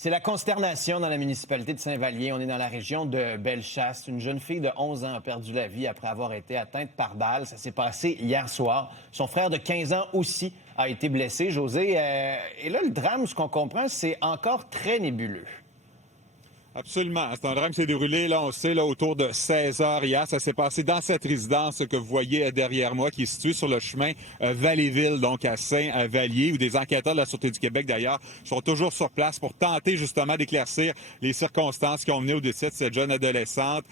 C'est la consternation dans la municipalité de Saint-Vallier. On est dans la région de Bellechasse. Une jeune fille de 11 ans a perdu la vie après avoir été atteinte par balle. Ça s'est passé hier soir. Son frère de 15 ans aussi a été blessé, José. Et là, le drame, ce qu'on comprend, c'est encore très nébuleux. Absolument. C'est un drame qui s'est déroulé, là, on sait, là, autour de 16 heures hier. Ça s'est passé dans cette résidence que vous voyez derrière moi, qui est située sur le chemin Valleyville, donc à Saint-Vallier, où des enquêteurs de la Sûreté du Québec, d'ailleurs, sont toujours sur place pour tenter justement d'éclaircir les circonstances qui ont mené au décès de cette jeune adolescente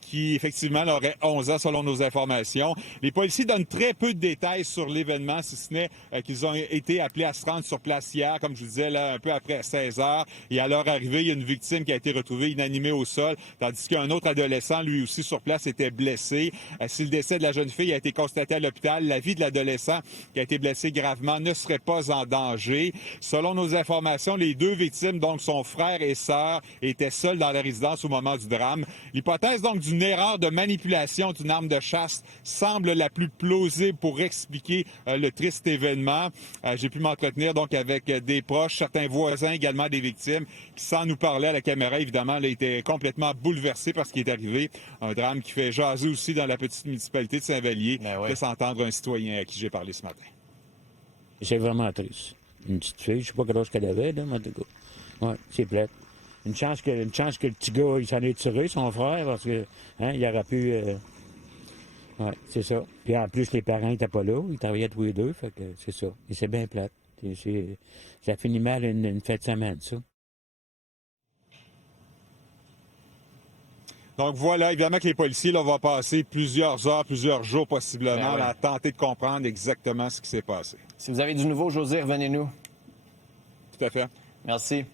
qui, effectivement, aurait 11 ans selon nos informations. Les policiers donnent très peu de détails sur l'événement, si ce n'est qu'ils ont été appelés à se rendre sur place hier, comme je vous disais, là, un peu après 16 heures. Et à leur arrivée, il y a une victime qui a été retrouvé inanimé au sol, tandis qu'un autre adolescent, lui aussi sur place, était blessé. Si le décès de la jeune fille a été constaté à l'hôpital, la vie de l'adolescent qui a été blessé gravement ne serait pas en danger. Selon nos informations, les deux victimes, donc son frère et sœur, étaient seuls dans la résidence au moment du drame. L'hypothèse donc d'une erreur de manipulation d'une arme de chasse semble la plus plausible pour expliquer le triste événement. J'ai pu m'entretenir donc avec des proches, certains voisins également des victimes, qui sans nous parler à la caméra, évidemment, elle a été complètement bouleversée par ce qui est arrivé. Un drame qui fait jaser aussi dans la petite municipalité de Saint-Vallier. Laisse entendre un citoyen à qui j'ai parlé ce matin. C'est vraiment triste. Une petite fille, je sais pas quel âge qu'elle avait, là, mais en tout cas. Ouais, c'est plate. Une chance que le petit gars, il s'en est tiré, son frère, parce que, il aurait pu... Ouais, c'est ça. Puis en plus, les parents n'étaient pas là, ils travaillaient tous les deux, fait que c'est ça. Et c'est bien plate. Ça finit mal une fin de semaine, ça. Donc voilà, évidemment que les policiers là, vont passer plusieurs heures, plusieurs jours possiblement Ben ouais. à tenter de comprendre exactement ce qui s'est passé. Si vous avez du nouveau, José, revenez-nous. Tout à fait. Merci.